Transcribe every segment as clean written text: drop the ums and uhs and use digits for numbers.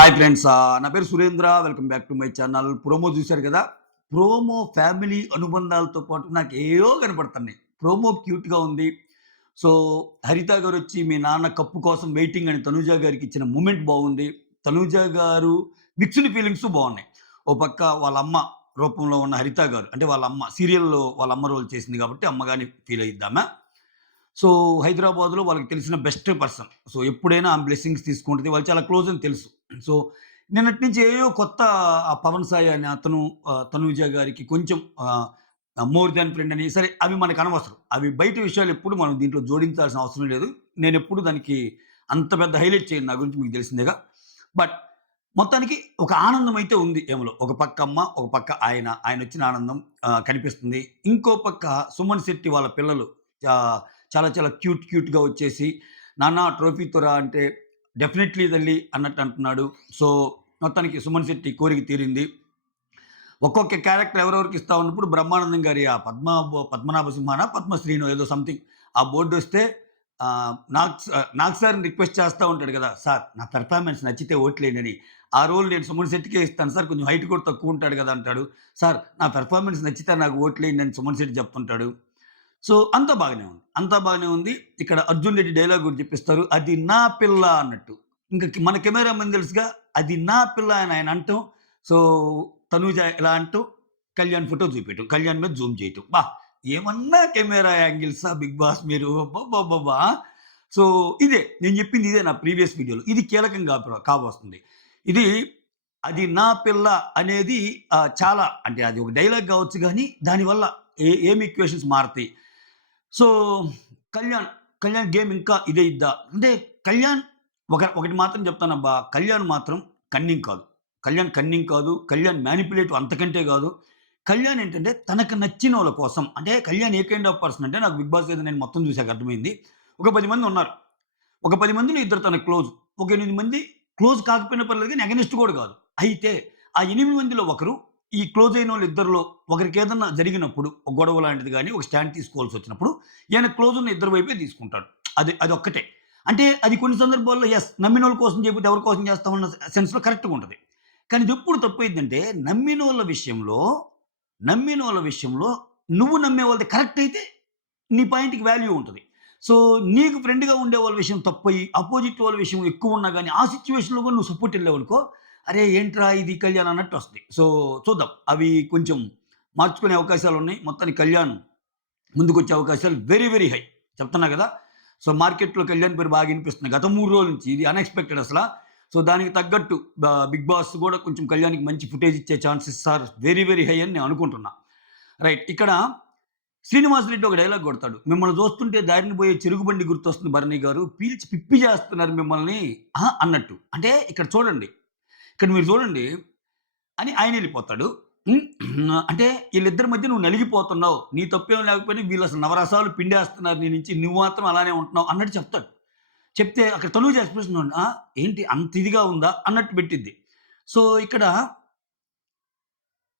Hi friends. నా పేరు Surendra. Welcome back to my channel. Promo చూసారు కదా! ప్రోమో ఫ్యామిలీ అనుబంధాలతో పాటు నాకు ఏయో కనపడుతున్నాయి. ప్రోమో క్యూట్‌గా ఉంది. సో, హరిత గారొచ్చి మీ నాన్న కప్పు కోసం వెయిటింగ్ అని తనూజ గారికి ఇచ్చిన మూమెంట్ బాగుంది. తనూజ గారు మిక్స్డ్ ఫీలింగ్స్ బాగున్నాయి. ఓ పక్క వాళ్ళ అమ్మ రూపంలో ఉన్న హరిత గారు అంటే వాళ్ళ అమ్మ సీరియల్‌లో వాళ్ళ అమ్మ రోల్ చేసింది కాబట్టి అమ్మగాని ఫీల్ అయ్యిద్దామె. సో, హైదరాబాద్‌లో వాళ్ళకి తెలిసిన బెస్ట్ పర్సన్. సో, ఎప్పుడైనా ఆమె బ్లెస్సింగ్స్ తీసుకుంటది. వాళ్ళు చాలా క్లోజ్ అని తెలుసు. సో, నిన్నటి నుంచి ఏయో కొత్త పవన్ సాయి అనే అతను తనూజ గారికి కొంచెం మోర్ దాన్ ఫ్రెండ్ అని సరే అవి మనకనవసరం. అవి బయట విషయాలు ఎప్పుడు మనం దీంట్లో జోడించాల్సిన అవసరం లేదు. నేనెప్పుడు దానికి అంత పెద్ద హైలైట్ చేయను. నా గురించి మీకు తెలిసిందేగా. బట్ మొత్తానికి ఒక ఆనందం అయితే ఉంది ఈమెలో. ఒక పక్క అమ్మ, ఒక పక్క ఆయన. ఆయనొచ్చిన ఆనందం కనిపిస్తుంది. ఇంకో పక్క సుమన్ శెట్టి వాళ్ళ పిల్లలు ఆహ్, చాలా చాలా క్యూట్‌గా వచ్చేసి, "నాన్న ట్రోఫీతో రా" అంటే, "డెఫినైట్‌లీ తల్లి" అన్నట్టు అంటున్నాడు. సో, మొత్తానికి సుమన్ శెట్టి కోరిక తీరింది. ఒక్కొక్క క్యారెక్టర్ ఎవరెవరికి ఇస్తా ఉన్నప్పుడు బ్రహ్మానందం గారి ఆ పద్మనాభ సింహానా, పద్మశ్రీనో ఏదో సంథింగ్ ఆ బోర్డొస్తే నాగ్ సార్‌ని రిక్వెస్ట్ చేస్తా ఉంటాడు కదా! "సార్ నా పెర్ఫార్మన్స్ నచ్చితే ఓట్లేయండని. ఆ రోల్ నేను సుమన్ శెట్టికే ఇస్తాను సార్. కొంచెం హైట్ కూడా తక్కువ ఉంటాడు కదా!" అంటాడు. "సార్ నా పెర్ఫార్మన్స్ నచ్చితే నాకు ఓట్లేయండి" అని సుమన్ శెట్టి చెప్తుంటాడు. సో, అంతా బాగానే ఉంది. అంతా బాగానే ఉంది. ఇక్కడ 'అర్జున్ రెడ్డి' డైలాగ్ ఒకటి చెప్పిస్తారు. "అది నా పిల్ల" అన్నట్టు. మన కెమెరామెన్ తెలుసుగా, "అది నా పిల్ల" అని ఆయన అనటం. సో, తనూజ ఇలా అంటూ కళ్యాణ్ ఫోటో చూపియటం. కళ్యాణ్ మీద జూమ్ చేయటం. ఏమన్నా కెమెరా యాంగిల్సా బిగ్ బాస్ మీరు అబ్బబ్బబ్బబ్బా! సో, నేను చెప్పింది ఇదే నా ప్రీవియస్ వీడియోలో. ఇది కీలకం కాబోస్తుంది. ఇది "అది నా పిల్ల" అనేది చాలా అంటే అది ఒక డైలాగ్ కావచ్చు గానీ, దానివల్ల ఏమి ఈక్వేషన్స్ మారతాయి. సో, కళ్యాణ్, కళ్యాణ్ గేమ్ ఇంకా ఇదే ఇద్దా? అంటే కళ్యాణ్ ఒకటి మాత్రం చెప్తానబ్బా! కళ్యాణ్ మాత్రం కన్నింగ్ కాదు. కన్నింగ్ కాదు. కళ్యాణ్ మానిప్యులేటివ్ అంతకంటే గాదు. కళ్యాణ్ ఏంటంటే తనకు నచ్చినోళ్ళ కోసం అంటే కళ్యాణ్ ఏ కైండ్ ఆఫ్ పర్సన్ అంటే నాకు 'బిగ్ బాస్' సీజన్ నేను మొత్తం చూసాక అర్థమైంది. ఒక 10 మంది ఉన్నారు. ఒక 10 మందిలో ఇద్దరు తనకు క్లోజ్. ఒక 8 మంది క్లోజ్ కాకపోయినా పర్లేదు గానీ అగైనెస్ట్ కూడా కాదు. అయితే ఆ 8 మందిలో ఒకరు ఈ క్లోజ్ అయినోళ్ళ ఇద్దరిలో ఒకరికేదన్నా జరిగినప్పుడు ఒక గొడవ లాంటిది గాని, ఒక స్టాండ్ తీసుకోవాల్సొచ్చినప్పుడు ఈయన క్లోజ్ ఉన్న ఇద్దరి వైపే తీసుకుంటాడు. అదొక్కటే. అంటే అది కొన్ని సందర్భాల్లో నమ్మినోళ్ళ కోసం చేయకపోతే ఎవరి కోసం చేస్తామన్న సెన్స్‌లో కరెక్ట్‌గా ఉంటది. కానీ ఇదెప్పుడు తప్పయిద్దంటే నమ్మినోళ్ళ విషయంలో నువ్వు నమ్మే వాళ్ళది కరెక్ట్ అయితే నీ పాయింట్‌కి వాల్యూ ఉంటది. సో, నీకు ఫ్రెండ్‌గా ఉండేవాళ్ళ విషయం తప్పయి, అపోజిట్ వాళ్ళ విషయం ఎక్కువున్నా గాని, ఆ సిట్యుయేషన్‌లో కూడా నువ్వు సపోర్ట్ ఎళ్ళావనుకో, అరే! ఏంట్రా ఇది కళ్యాణ్ అన్నట్టొస్తది. సో, చూద్దాం. అవి కొంచెం మార్చుకునే అవకాశాలున్నాయి. మొత్తానికి కళ్యాణ్ ముందుకొచ్చే అవకాశాలు వెరీ, వెరీ హై. చెప్తున్నా గదా! సో, మార్కెట్‌లో కళ్యాణ్ పేరు బాగా ఇనిపిస్తుంది. గత 3 రోజుల నుంచి ఇది అన్‌ఎక్స్‌పెక్టెడ్ అసల. సో, దానికి తగ్గట్టు 'బిగ్ బాస్' గూడా కొంచెం కళ్యాణ్‌కి మంచి ఫుటేజ్ ఇచ్చే chances are very, very high అని నేను అనుకుంటున్నా. రైట్. ఇక్కడ శ్రీనివాస్ రెడ్డి ఒక డైలాగ్ కొడతాడు. "మిమ్మల్ని చూస్తుంటే దారిన పోయే చెరుకు బండి గుర్తొస్తుంది భరణి గారు. పీల్చి పిప్పి చేస్తున్నారు మిమ్మల్ని" అన్నట్టు. అంటే ఇక్కడ చూడండి. ఇక్కడ మీరు చూడండి అని ఆయనెళ్ళిపోతాడు. అంటే ఈళ్ళిద్దరి మధ్య నువ్వు నలిగిపోతున్నావు. నీ తప్పేం లేకపోయినా వీళ్ళసలు నవరసాలు పిండేస్తున్నారు నీ నుంచి. నువ్వు మాత్రం అలానే ఉంటున్నావు అన్నట్టు చెప్తాడు. చెప్తే అక్కడ తనూజ ఎక్స్‌ప్రెషన్ చూడండి. ఏంటి అంత ఇదిగా ఉందా? అన్నట్టు పెట్టిద్ది. సో, ఇక్కడ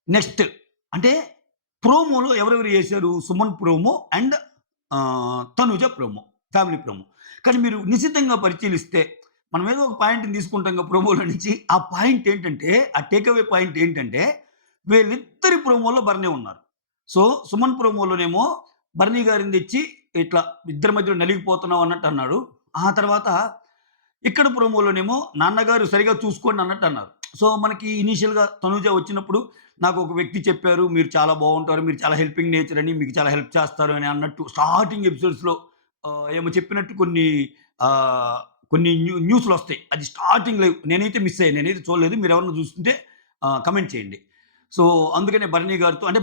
నెక్స్ట్ అంటే ప్రోమోలో ఎవరెవరు చేశారు? Suman promo and Tanuja promo. Family promo. కానీ మీరు నిశితంగా పరిశీలిస్తే మనం ఏదో ఒక పాయింట్‌ని తీసుకుంటాంగా ప్రోమోలో నుంచి. ఆ పాయింట్ ఏంటంటే, ఆ టేక్ అవే పాయింట్ ఏంటంటే, వీళ్ళిద్దరి ప్రోమోలో భరణి ఉన్నారు. సో, సుమన్ ప్రోమోలోనేమో భరణి గారిని తెచ్చి ఇట్లా ఇద్దరి మధ్యలో నలిగిపోతున్నావు అన్నట్టు అన్నాడు. ఆ తర్వాత ఇక్కడ ప్రోమోలోనేమో నాన్నగారు సరిగ్గా చూసుకోండి అన్నట్టు అన్నారు. సో, మనకి ఇనీషియల్‌గా తనూజ వచ్చినప్పుడు నాకు ఒక వ్యక్తి చెప్పారు. మీరు చాలా బావుంటారు. మీరు చాలా హెల్పింగ్ నేచర్ అని, మీకు చాలా హెల్ప్ చేస్తారు అని అన్నట్టు స్టార్టింగ్ ఎపిసోడ్స్‌లో ఏమో చెప్పినట్టు ఆహ్, కొన్ని న్యూస్‌లొస్తాయి. అది స్టార్టింగ్ లైవ్. నేనైతే మిస్ అయ్యాను. నేనైతే చూడలేదు. మీరెవరన్నా చూస్తుంటే కమెంట్ చేయండి. సో, అందుకనే భరణి గారితో అంటే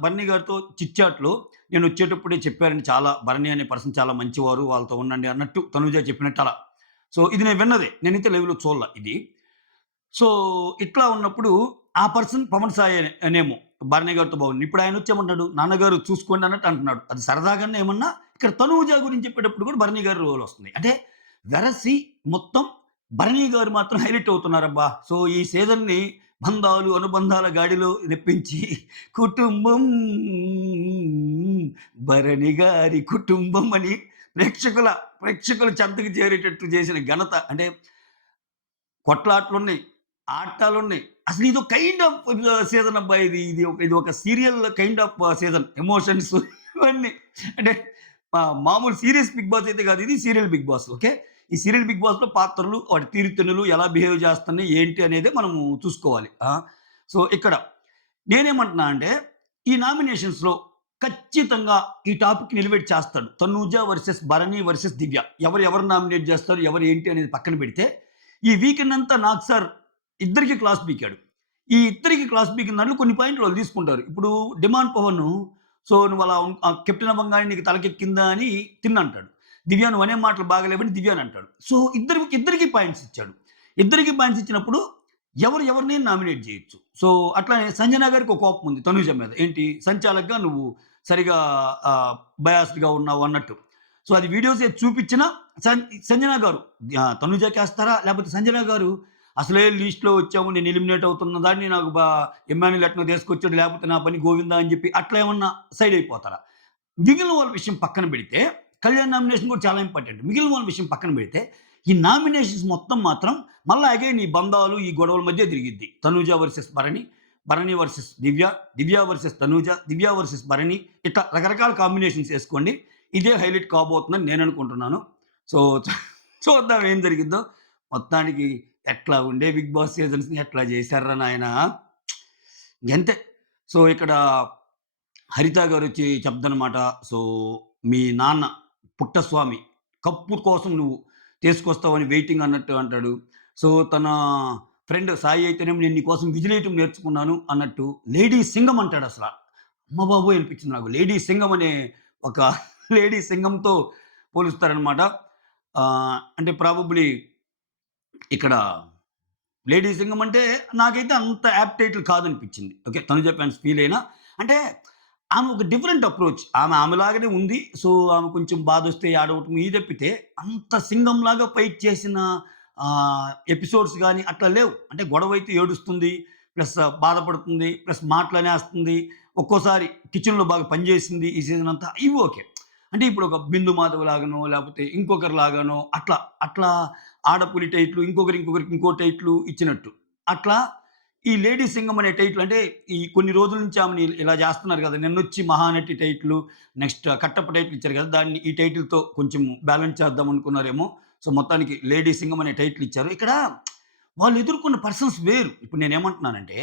భరణి గారితో చిట్ చాట్‌లో నేనొచ్చేటప్పుడే చెప్పారండి భరణి అనే పర్సన్ చాలా మంచివారు. వాళ్ళతో ఉండండి అన్నట్టు తనూజ చెప్పినట్టు అలా. సో, ఇది నేను విన్నదే. నేనైతే లైవ్‌లో చూడల ఇది. సో, ఇట్లా ఉన్నప్పుడు ఆ పర్సన్ పవన్ సాయి అనేమో భరణి గారితో బాగుంది. ఇప్పుడు ఆయనొచ్చి ఏమంటాడు? నాన్నగారు చూసుకోండి అన్నట్టు అంటున్నాడు. అది సరదాగానే ఏమన్నా ఇక్కడ తనూజ గురించి చెప్పేటప్పుడు కూడా భరణి గారి రోలొస్తుంది. అంటే వెరసి మొత్తం భరణి గారు మాత్రం హైలైట్ అవుతున్నారబ్బా! సో, ఈ సీజన్‌ని బంధాలు, అనుబంధాల గాడిలో నెప్పించి కుటుంబం భరణి గారి కుటుంబం అని ప్రేక్షకుల ప్రేక్షకుల చెంతకు చేరేటట్టు చేసిన ఘనత అంటే కొట్లాట్లున్నాయి, ఆటాలున్నాయి. అసలు ఇదో కైండ్ ఆఫ్ సీజన్ అబ్బా ఇది. ఇది ఒక serial kind of season. Emotions ఇవన్నీ. అంటే మామూలు సీరియస్ బిగ్ బాస్ అయితే కాదు. ఇది సీరియల్ బిగ్ బాస్. ఓకే. ఈ సీరియల్ బిగ్ బాస్‌లో పాత్రలు, వాటి తీరుతెన్నులు ఎలా బిహేవ్ చేస్తున్నాయి, ఏంటి అనేదే మనము చూసుకోవాలి. సో, ఇక్కడ నేనేమంటున్నా అంటే, ఈ నామినేషన్స్‌లో ఖచ్చితంగా ఈ టాపిక్ నిలబెట్టి చేస్తాడు. 'తనూజ వర్సెస్ భరణి వర్సెస్ దివ్య.' ఎవరు నామినేట్ చేస్తారు, ఎవరు ఏంటి అనేది పక్కన పెడితే, ఈ వీకెండ్ అంతా నాకు సార్ ఇద్దరికి క్లాస్ పీకాడు. ఈ ఇద్దరికి క్లాస్ పీకిన దాంట్లో కొన్ని పాయింట్లు వాళ్ళు తీసుకుంటారు. ఇప్పుడు 'డిమాండ్ పవన్' సో, "నువ్వు అలా కెప్టెన్ అవ్వంగానే నీకు తలకెక్కిందా" అని తిన్నంటాడు. 'దివ్య నువ్వు అనే మాటలు బాగాలేవని' దివ్య అని అంటాడు. సో, ఇద్దరికి పాయింట్స్ ఇచ్చాడు. ఇద్దరికి పాయింట్స్ ఇచ్చినప్పుడు ఎవరినైనా నామినేట్ చేయొచ్చు. సో, అట్లానే సంజన గారికి ఒక కోపం ఉంది తనూజ మీద. ఏంటి సంచాలక్‌గా నువ్వు సరిగా బయాస్డ్‌గా ఉన్నావు అన్నట్టు. సో, అది వీడియోస్ ఏది చూపించినా సంజన గారు తనూజకేస్తారా? లేకపోతే సంజన గారు అసలే లీస్ట్‌లో వచ్చాము. నేను ఎలిమినేట్ అవుతున్న దాన్ని నాకు ఎమ్మాన్యూల్ ఎట్నో తీసుకొచ్చాడు. లేకపోతే నా పని గోవిందా అని చెప్పి అట్లా ఏమన్నా సైడ్ అయిపోతారా? మిగిలిన వాళ్ళ విషయం పక్కన పెడితే, కళ్యాణ్ నామినేషన్ కూడా చాలా ఇంపార్టెంట్. మిగిలిన వాళ్ళ విషయం పక్కన పెడితే, ఈ నామినేషన్స్ మొత్తం మాత్రం మళ్ళా అగైన్ ఈ బంధాలు, ఈ గొడవల మధ్య తిరిగిద్ది. తనూజ వర్సెస్ భరణి, భరణి వర్సెస్ దివ్య, దివ్య వర్సెస్ తనూజ, దివ్య వర్సెస్ భరణి ఇట్లా రకరకాల కాంబినేషన్స్ ఏసుకోండి. ఇదే హైలైట్ కాబోతుందని నేననుకుంటున్నాను. సో, చూద్దాం ఏం జరిగిద్దో. మొత్తానికి ఎట్లా ఉండే 'బిగ్ బాస్' సీజన్స్‌ని ఎట్లా చేశార్రా నాయనా! ఇంగంతే. సో, ఇక్కడ హరిత గారొచ్చి చెప్దనమాట. సో, మీ నాన్న పుట్టస్వామి కప్పు కోసం నువ్వు తీసుకొస్తావని వెయిటింగ్ అన్నట్టు అంటాడు. సో, తన ఫ్రెండ్ సాయి అయితేనేమో నేను నీ కోసం విజిలేయటం నేర్చుకున్నాను అన్నట్టు లేడీ సింగం అంటాడసల. అమ్మ బాబోయ్! అనిపించింది నాకు. లేడీ సింగం అనే ఒక లేడీ సింగంతో పోలుస్తారనమాట. అంటే ప్రాబబ్లీ ఇక్కడ లేడీ సింగం అంటే నాకైతే అంత యాప్ట్ టైటిల్ కాదనిపించింది. ఓకే. తనుజ ఫ్యాన్స్ ఫీల్ అయినా అంటే ఆమె ఒక డిఫరెంట్ అప్రోచ్. ఆమెలాగానే ఉంది. సో, ఆమె కొంచెం బాధొస్తే ఏడవటం ఇది తప్పితే అంత సింగంలాగా ఫైట్ చేసిన ఎపిసోడ్స్ గాని అట్లా లేవు. అంటే గొడవైతే ఏడుస్తుంది. ప్లస్ బాధపడుతుంది. ప్లస్ మాటలనేస్తుంది. ఒక్కోసారి కిచెన్‌లో బాగా పనిచేసింది ఈ సీజన్ అంతా. ఇవి ఓకే. అంటే ఇప్పుడు ఒక 'బిందు మాధవ్' లాగానో లేకపోతే ఇంకొకరిలాగానో అట్లా, అట్లా ఆడపులి టైటిలు ఇంకొకరికి ఇంకో టైటిలు ఇచ్చినట్టు. అట్లా ఈ 'లేడీ సింగం' అనే టైటిల్ అంటే ఈ కొన్ని రోజుల నుంచి ఆమెని ఇలా చేస్తున్నారు కదా! నిన్నొచ్చి 'Mahanati' title, next 'Kattappa' title ఇచ్చారు కదా! దాన్ని ఈ టైటిల్‌తో కొంచెం బ్యాలెన్స్ చేద్దాం అనుకున్నారేమో. సో, మొత్తానికి 'లేడీ సింగం' అనే టైటిల్ ఇచ్చారు. ఇక్కడ వాళ్ళు ఎదుర్కొన్న పర్సన్స్ వేరు. ఇప్పుడు నేనేమంటున్నానంటే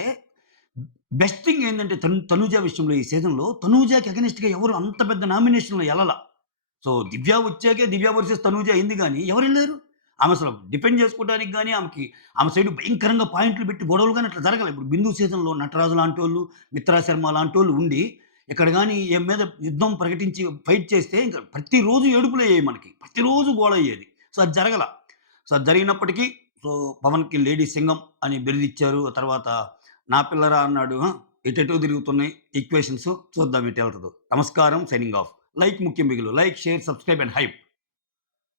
బెస్ట్ థింగ్ ఏందంటే తనూజ విషయంలో ఈ సీజన్‌లో తనూజకి అగైనెస్ట్‌గా ఎవరు అంత పెద్ద నామినేషన్‌లో ఎళ్ళల. సో, 'దివ్య' వచ్చాకే 'దివ్య వర్సెస్ తనూజ' అయింది గానీ ఎవరెళ్లారు? ఆమె అసలు డిఫెండ్ చేసుకోవడానికి గాని, ఆమె సైడ్ భయంకరంగా పాయింట్లు పెట్టి గొడవలు గాని అట్లా జరగలే. ఇప్పుడు 'బిందు' సీజన్‌లో నటరాజు లాంటోళ్ళు, మిత్రా శర్మ లాంటోళ్ళు ఉండి, ఇక్కడ గాని ఈమె మీద యుద్ధం ప్రకటించి ఫైట్ చేస్తే ఇంక ప్రతిరోజు ఏడుపులే అయ్యేయి మనకి. ప్రతిరోజు గోలయ్యేది. సో, అది జరగల. సో, అది జరిగినప్పటికీ సో, పవన్‌కి 'లేడీ సింగం' అని బిరుదిచ్చారు. ఆ తర్వాత 'నా పిల్లరా' అన్నాడు. ఎటెటో తిరుగుతున్నాయి ఈక్వేషన్స్. చూద్దాం ఎటెళ్తదో. నమస్కారం. Signing off. లైక్ ముఖ్యం మిగులు. Like, share, subscribe and hype.